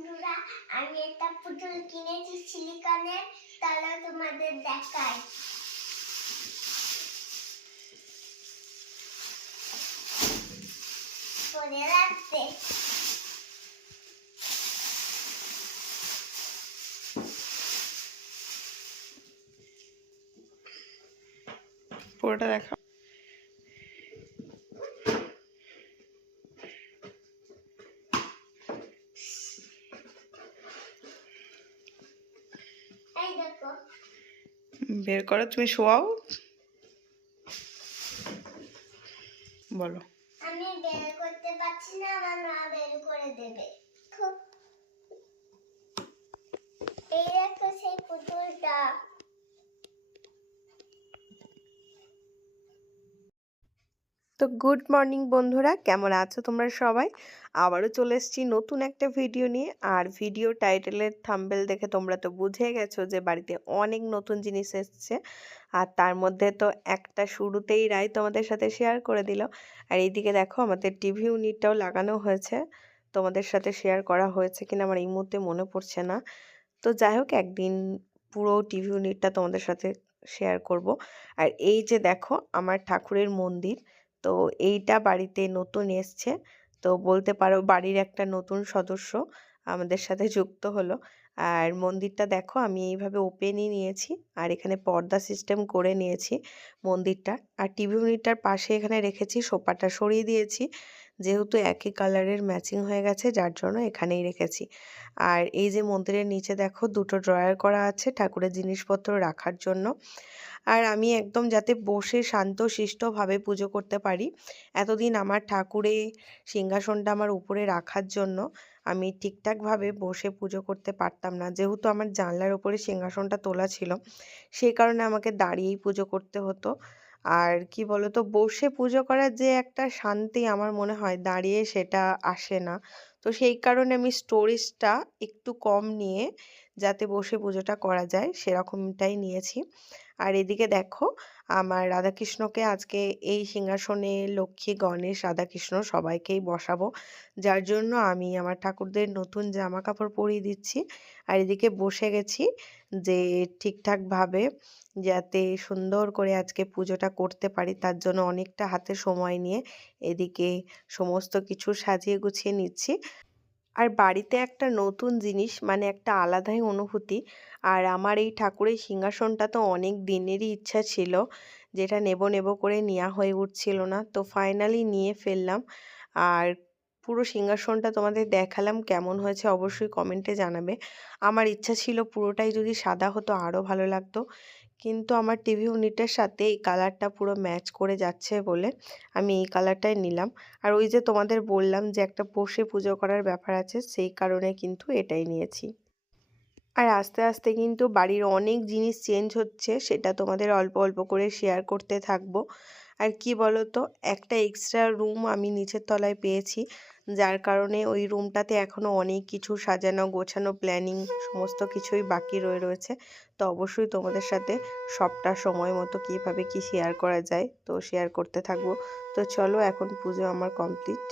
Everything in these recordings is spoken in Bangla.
বন্ধুরা আমি একটা পুতুল কিনেছি সিলিকনের তাহলে তোমাদের দেখাই পরে রাখতে। পুরোটা দেখা এই দেখো বের করো, তুমি শোয়াও। বলো। আমি বের করতে পারছি না, আমার বের করে দেবে। এই দেখো সেই পুতুলটা। তো গুড মর্নিং বন্ধুরা, কেমন আছো তোমরা সবাই? আবারও চলে এসেছি নতুন একটা ভিডিও নিয়ে। আর ভিডিও টাইটেলের থাম্বেল দেখে তোমরা তো বুঝে গেছো যে বাড়িতে অনেক নতুন জিনিস এসছে। আর তার মধ্যে তো একটা শুরুতেই রায় তোমাদের সাথে শেয়ার করে দিল। আর এইদিকে দেখো আমাদের টিভি ইউনিটটাও লাগানো হয়েছে। তোমাদের সাথে শেয়ার করা হয়েছে কিনা আমার এই মুহূর্তে মনে পড়ছে না। তো যাই হোক, একদিন পুরো টিভি ইউনিটটা তোমাদের সাথে শেয়ার করব। আর এই যে দেখো আমার ঠাকুরের মন্দির তো এইটা বাড়িতে নতুন এসছে। তো বলতে পারো বাড়ির একটা নতুন সদস্য আমাদের সাথে যুক্ত হলো। আর মন্দিরটা দেখো আমি এইভাবে ওপেনই নিয়েছি আর এখানে পর্দা সিস্টেম করে নিয়েছি মন্দিরটা। আর টিভি ইউনিটটার পাশে এখানে রেখেছি, সোফাটা সরিয়ে দিয়েছি। যেহেতু একই কালারের ম্যাচিং হয়ে গেছে, যার জন্য এখানেই রেখেছি। আর এই যে মন্দিরের নিচে দেখো, দুটো ড্রয়ার করা আছে ঠাকুরের জিনিসপত্র রাখার জন্য। আর আমি একদম যাতে বসে শান্ত, শিষ্টভাবে পুজো করতে পারি, এতদিন আমার ঠাকুরে সিংহাসনটা আমার উপরে রাখার জন্য আমি ঠিকঠাকভাবে বসে পুজো করতে পারতাম না। যেহেতু আমার জানলার উপরে সিংহাসনটা তোলা ছিল, সেই কারণে আমাকে দাঁড়িয়েই পুজো করতে হতো। আর কি বলতো, বসে পুজো করার যে একটা শান্তি আমার মনে হয় দাঁড়িয়ে সেটা আসে না। তো সেই কারণে আমি স্টোরেজটা একটু কম নিয়ে যাতে বসে পুজোটা করা যায় সেরকমটাই নিয়েছি। আর এদিকে দেখো, আমার রাধাকৃষ্ণকে আজকে এই সিংহাসনে লক্ষ্মী, গণেশ, রাধাকৃষ্ণ সবাইকেই বসাবো। যার জন্য আমি আমার ঠাকুরদের নতুন জামা কাপড় পরিয়ে দিচ্ছি। আর এদিকে বসে গেছি। যে ঠিকঠাকভাবে যাতে সুন্দর করে আজকে পুজোটা করতে পারি, তার জন্য অনেকটা হাতে সময় নিয়ে এদিকে সমস্ত কিছু সাজিয়ে গুছিয়ে নিচ্ছি। আর বাড়িতে একটা নতুন জিনিস মানে একটা আলাদাই অনুভূতি। আর আমার এই ঠাকুরের সিংহাসনটা তো অনেক দিনেরই ইচ্ছা ছিল, যেটা নেব নেব করে নেওয়া হয়ে উঠছিল না। তো ফাইনালি নিয়ে ফেললাম। আর পুরো সিংহাসনটা তোমাদের দেখালাম, কেমন হয়েছে অবশ্যই কমেন্টে জানাবে। আমার ইচ্ছা ছিল পুরোটাই যদি সাদা হতো আরও ভালো লাগতো। কিন্তু আমার টিভি ইউনিটের সাথে এই কালারটা পুরো ম্যাচ করে যাচ্ছে বলে আমি এই কালারটাই নিলাম। আর ওই যে তোমাদের বললাম যে একটা বসে পুজো করার ব্যাপার আছে, সেই কারণে কিন্তু এটাই নিয়েছি। আর আস্তে আস্তে কিন্তু বাড়ির অনেক জিনিস চেঞ্জ হচ্ছে, সেটা তোমাদের অল্প অল্প করে শেয়ার করতে থাকব। আর কি বলো তো একটা এক্সট্রা রুম আমি নিচের তলায় পেয়েছি। যার কারণে ওই রুমটাতে এখনও অনেক কিছু সাজানো, গোছানো প্ল্যানিং সমস্ত কিছুই বাকি রয়ে রয়েছে। তো অবশ্যই তোমাদের সাথে সবটা সময় মতো কীভাবে কি শেয়ার করা যায়, তো শেয়ার করতে থাকব। তো চলো এখন পুজো আমার কমপ্লিট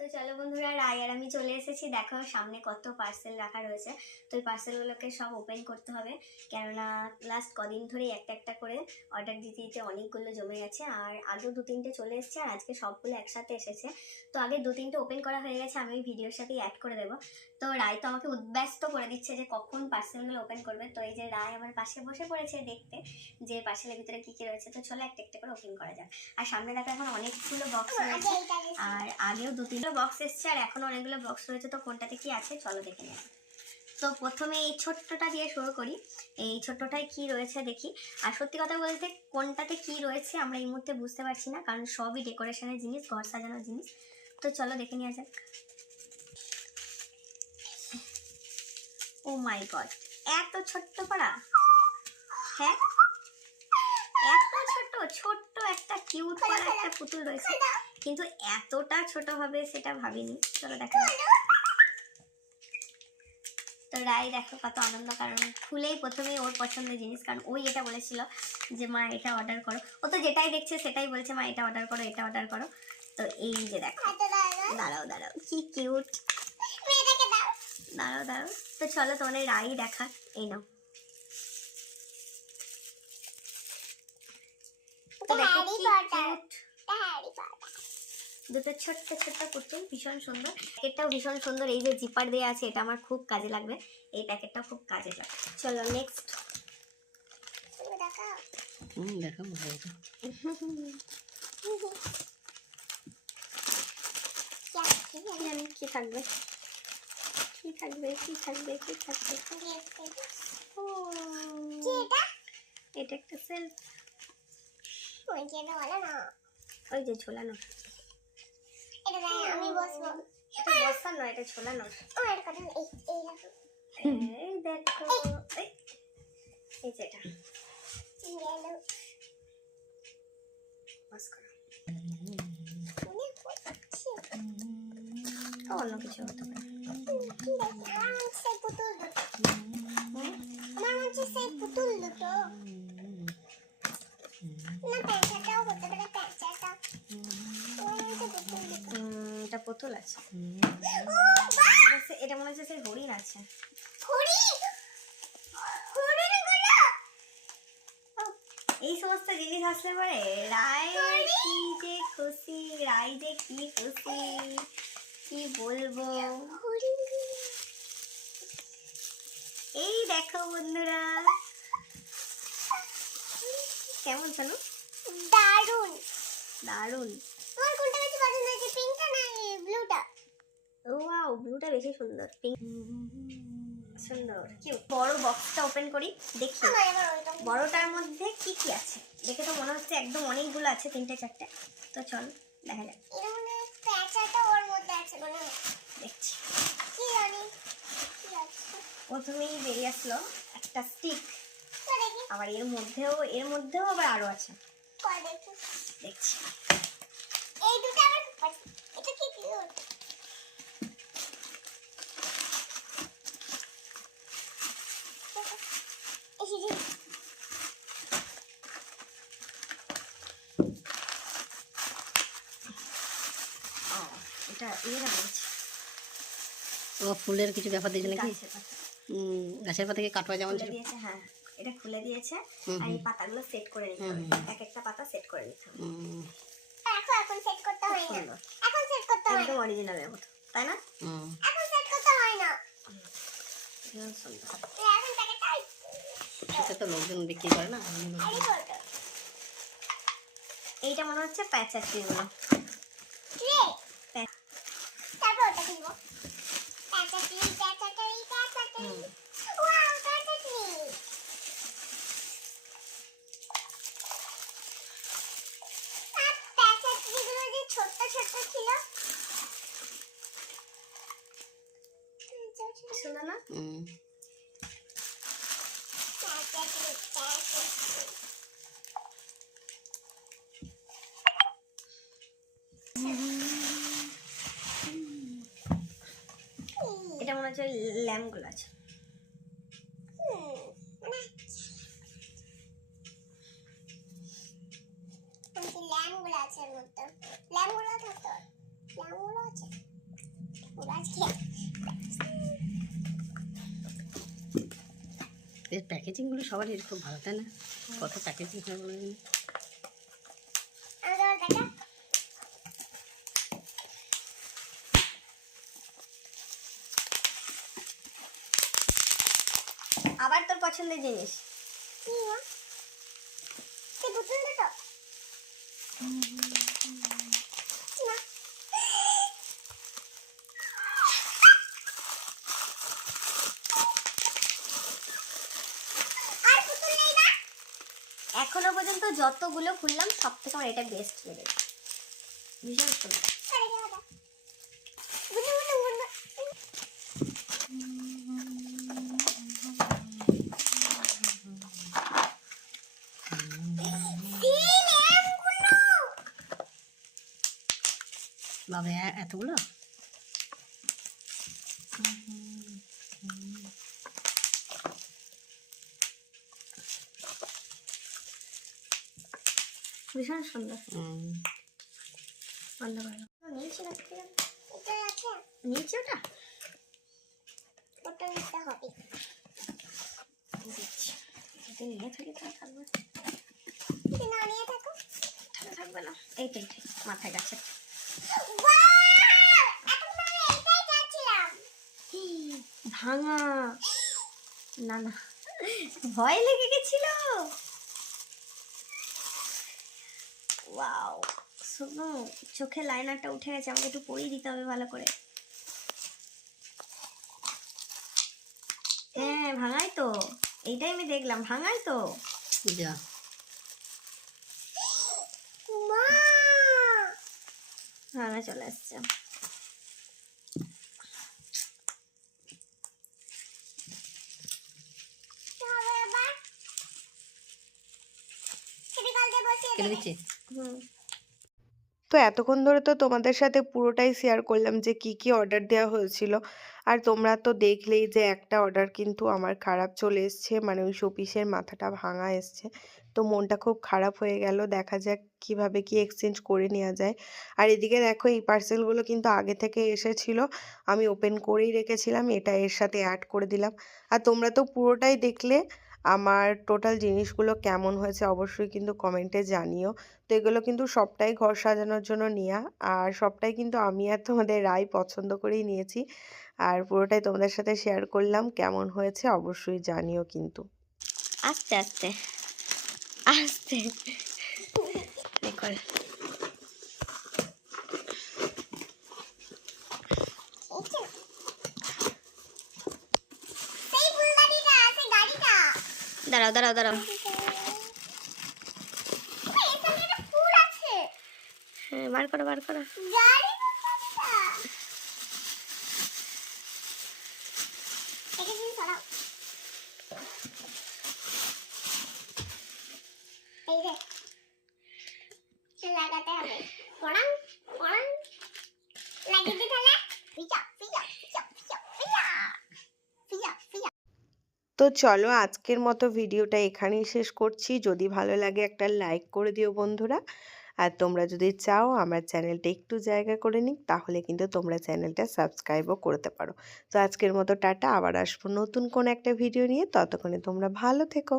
তো চলো বন্ধুরা রায় আর আমি চলে এসেছি। দেখো সামনে কত পার্সেল রাখা রয়েছে। তো এই পার্সেলগুলোকে সব ওপেন করতে হবে। কেননা লাস্ট কদিন ধরেই একটা একটা করে অর্ডার দিতে দিতে অনেকগুলো জমে গেছে। আর আগেও দু তিনটে চলে এসেছে আর আজকে সবগুলো একসাথে এসেছে। তো আগে দু তিনটে ওপেন করা হয়ে গেছে আমি ওই ভিডিওর সাথেই অ্যাড করে দেবো। তো রায় তো আমাকে উদ্ব্যস্ত করে দিচ্ছে যে কখন পার্সেলগুলো ওপেন করবে। তো এই যে রায় আমার পাশে বসে পড়েছে দেখতে যে পার্সেলের ভিতরে কী কী রয়েছে। তো চলো একটা একটা করে ওপেন করা যাক। আর সামনে দেখো এখন অনেকগুলো বক্স রয়েছে। আর আগেও দু তিনটা বক্স এসছে। আর এখন অনেকগুলো বক্স রয়েছে, তো কোনটাতে কি আছে চলো দেখে যাক। তো প্রথমে এই ছোট্টটা দিয়ে শুরু করি। এই ছোট্টটায় কি রয়েছে দেখি। আর সত্যি কথা বলতে, কোনটাতে কি রয়েছে আমরা এই মুহূর্তে বুঝতে পারছি না, কারণ সবই ডেকোরেশনের জিনিস, ঘর সাজানোর জিনিস। তো চলো দেখে নেওয়া যাক। ও মাই গড এত ছোট্ট পাড়া? হ্যাঁ? এত ছোট্ট ছোট্ট একটা কিউট একটা পুতুল রয়েছে। কিন্তু এতটা ছোট হবে সেটা ভাবিনি। চলো দেখো তো রায় দেখো কত আনন্দ কারণ খুলেই প্রথমেই ওর পছন্দের জিনিস কারণ ওই এটা বলেছিল যে মা এটা অর্ডার করো। ও তো যেটাই দেখছে সেটাই বলছে মা এটা অর্ডার করো এটা অর্ডার করো। তো এই যে দেখো। দাঁড়াও দাঁড়াও। কি কিউট দাঁড়াও দাঁড়াও। তো চলো তোমাদের রাই দেখা এই নাও। তো দেখো কি পটার। দুটো ছোট্ট ছোট্ট পুতুল ভীষণ সুন্দর। প্যাকেটটাও ভীষণ সুন্দর এই যে জিপার দেওয়া আছে এটা আমার খুব কাজে লাগবে। এই প্যাকেটটাও খুব কাজে লাগবে। চলো নেক্সট কি থাকবে? কি থাকবে? কি থাকবে? কি থাকবে? ও এটা? এটা একটা সেলফ ওই যে ঝোলানো। এটা দেখ আমি বসবো এটা বসার নয় এটা ঝোলানো ও এর কথা এই এই রাখো এই দেখো এই এই যে এটা ইয়েলো বাস করো তুমি কোথাচ্ছি ও, অন্য কিছু হতে পারে কি দেখি আমার মনে হচ্ছে সেই পুতুল দুটো আমার মনে হচ্ছে সেই পুতুল দুটো না প্যাঁচাটাও হতে পারে প্যাঁচাটা আমার মনে হচ্ছে পুতুল দুটো পুতুল আছে। এটা মনে হচ্ছে সেই হরিণ আছে। এই সমস্ত জিনিস আসলে পরে রায় কি যে খুশি রায় যে কি খুশি কি বলব? এই দেখো বন্ধুরা। কেমন শোনো? দারুণ। দারুণ। তোমার কোনটা বেশি পছন্দ হয়েছে পিঙ্কটা না ব্লুটা ওয়াও ব্লুটা বেশি সুন্দর। পিঙ্ক সুন্দর কি বড় বক্সটা ওপেন করি দেখি। ওইটা। বড়টার মধ্যে কি কি আছে? দেখে তো মনে হচ্ছে একদম অনেকগুলো আছে তিনটে চারটে। তো চল দেখা যাক। হয় ওর মধ্যে আছে দেখছি। কি জানি প্রথমেই বেরিয়ে আসলো একটা স্টিক আবার এর মধ্যেও এর মধ্যেও আবার আরও আছে। দেখছি। এই দুটো পছন্দ। এটা কি ও ফুলের কিছু ব্যাপার দিয়েছে নাকি? গাছের পাতা। থেকে কাটোয়া যেমন ছিল? হ্যাঁ এটা খুলে দিয়েছে। আর এই পাতাগুলো সেট করে নিতে হবে। এক একটা পাতা সেট করে নিতে হবে। এখন সেট করতে হয় না। এখন সেট করতে হয় একদম অরিজিনালের মতো। তাই না? হুম। এখন সেট করতে হয় না। এটা তো লোকজন বিক্রি করে এইটা মনে হচ্ছে প্যাঁচা ট্রিগুলো ট্রে তারপর ওটা কিনবো। প্যাঁচাটি প্যাঁচাটি প্যাঁচাটি ওয়াও প্যাঁচাটি আর প্যাঁচাটিগুলো যে ছোট্ট ছোট্ট ছিল সুন্দর না? এটা মনে হচ্ছে ল্যাম্পগুলো আছে। মধ্যে ল্যাম্পগুলো থাকতো আছে। এর প্যাকেজিংগুলো সবারই খুব ভালো তাই না? কত প্যাকেজিং হয় বলে আবার তোর পছন্দের জিনিস। কি এখনও পর্যন্ত যতগুলো খুললাম সব থেকে আমার এটা বেস্ট লেগেছে ভীষণ সুন্দর আরে কি হবে এতগুলো? ভীষণ সুন্দর। বন্ধ করো। নিয়েছি ওটা? ওটা নিতে হবে। দিচ্ছি। যদি নিয়ে থাকি তাহলে থাকবে। যদি না নিয়ে থাকো। থাকবে না। এইটাই মাথায় গাছে। ভাঙা। না না। ভয় লেগে গেছিল। ওয়াও শুধু চোখে লাইনারটা উঠে গেছে, আমাকে একটু পরিয়ে দিতে হবে ভালো করে। হ্যাঁ ভাঙাই তো। এইটাই আমি দেখলাম ভাঙাই তো। যা মা ভাঙা চলে আসছে। কেটে দিচ্ছে? হুম। তো এতক্ষণ ধরে তো তোমাদের সাথে পুরোটাই শেয়ার করলাম যে কি কি অর্ডার দেওয়া হয়েছিল। আর তোমরা তো দেখলেই যে একটা অর্ডার কিন্তু আমার খারাপ চলে এসছে মানে ওই শোপিসের মাথাটা ভাঙা এসছে। তো মনটা খুব খারাপ হয়ে গেল, দেখা যাক কীভাবে কি এক্সচেঞ্জ করে নেওয়া যায়। আর এদিকে দেখো এই পার্সেলগুলো কিন্তু আগে থেকে এসেছিল, আমি ওপেন করেই রেখেছিলাম, এটা এর সাথে অ্যাড করে দিলাম। আর তোমরা তো পুরোটাই দেখলে আমার টোটাল জিনিসগুলো কেমন হয়েছে অবশ্যই কিন্তু কমেন্টে জানিও। তো এগুলো কিন্তু সবটাই ঘর সাজানোর জন্য নেওয়া আর সবটাই কিন্তু আমি আর তোমাদের রায় পছন্দ করেই নিয়েছি। আর পুরোটাই তোমাদের সাথে শেয়ার করলাম কেমন হয়েছে অবশ্যই জানিও কিন্তু। আস্তে আস্তে আস্তে। দেখো এই যে। সেই ফুলদানিটা আছে গাড়িটা দাঁড়াও দাঁড়াও দাঁড়াও। হ্যাঁ বার করো বার করো। লাগাতে হবে। লাগিয়ে তো চলো আজকের মতো ভিডিওটা এখানেই শেষ করছি। যদি ভালো লাগে একটা লাইক করে দিও বন্ধুরা। আর তোমরা যদি চাও আমার চ্যানেলটা একটু জায়গা করে নিক, তাহলে কিন্তু তোমরা চ্যানেলটা সাবস্ক্রাইবও করতে পারো। তো আজকের মতো টাটা, আবার আসব নতুন কোন একটা ভিডিও নিয়ে। ততক্ষণে তোমরা ভালো থেকো।